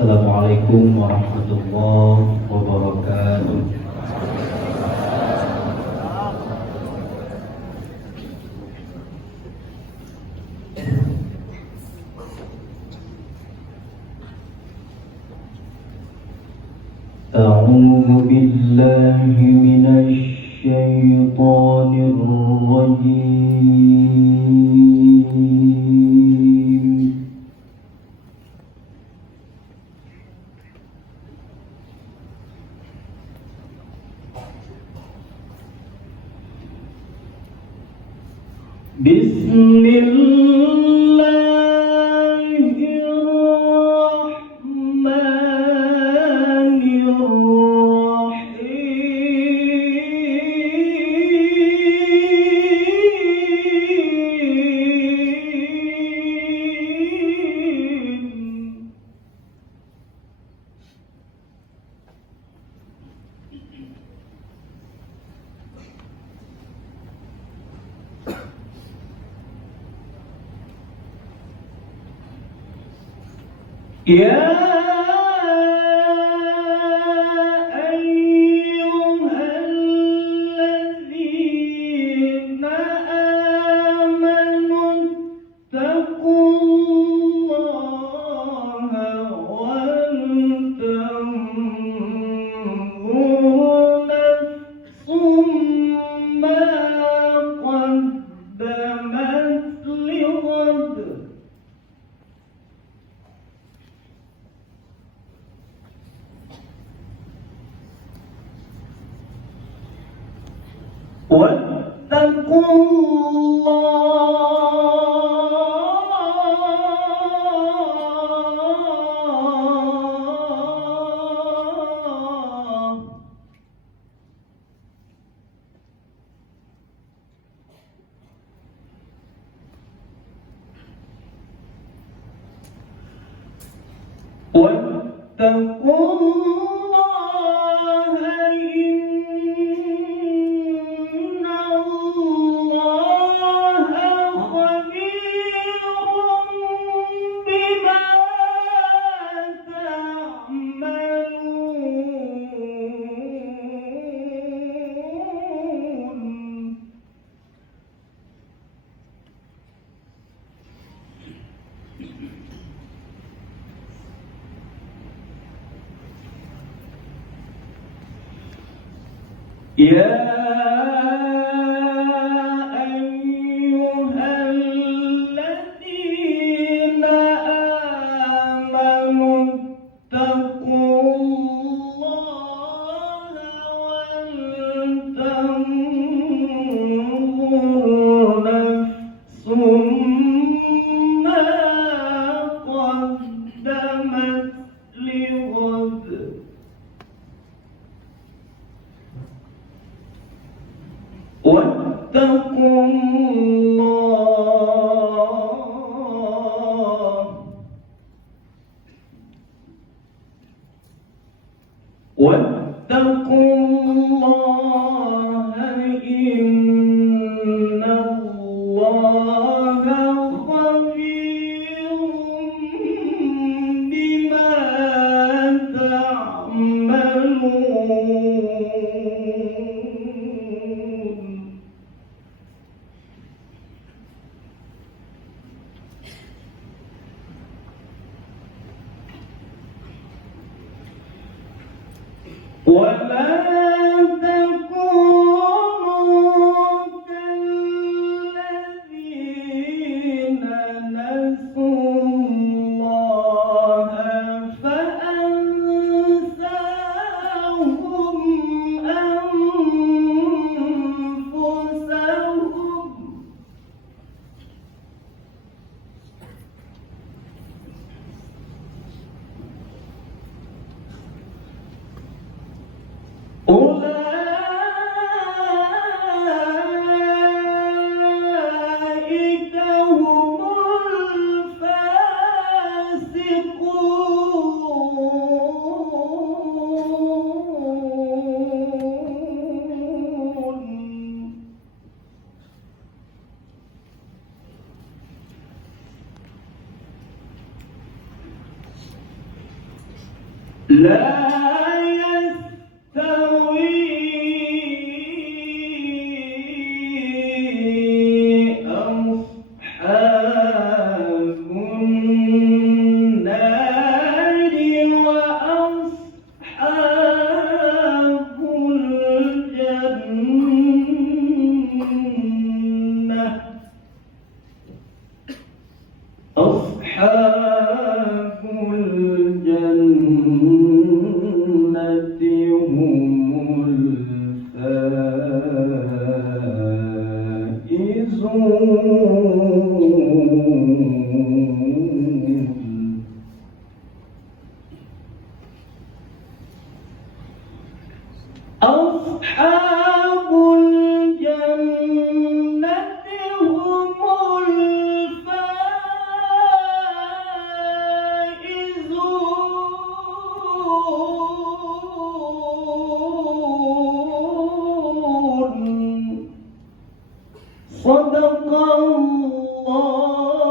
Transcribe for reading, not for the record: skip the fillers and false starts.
Assalamualaikum warahmatullahi wabarakatuh. أعوذ بالله من الشيطان الرجيم. بسم الله الرحمن الرحيم. يا أيها الذين آمنوا اتقوا الله ولتنظر نفس ما قدمت لغد. واتقوا الله واتقوا الله إن الله خبير بما تعملون. يا أيها الذين آمنوا اتقوا الله ولتنظر نفس ما قدمت لغد. واتقوا الله واتقوا الله إن الله خبير بما تعملون. ولا تكونوا كالذين نسوا الله فأنساهم أنفسهم. لا يستوي أصحاب النار وأصحاب الجنة. أصحاب الجنة هم الفائزون. أصحاب الجنة هم الفائزون. صدق الله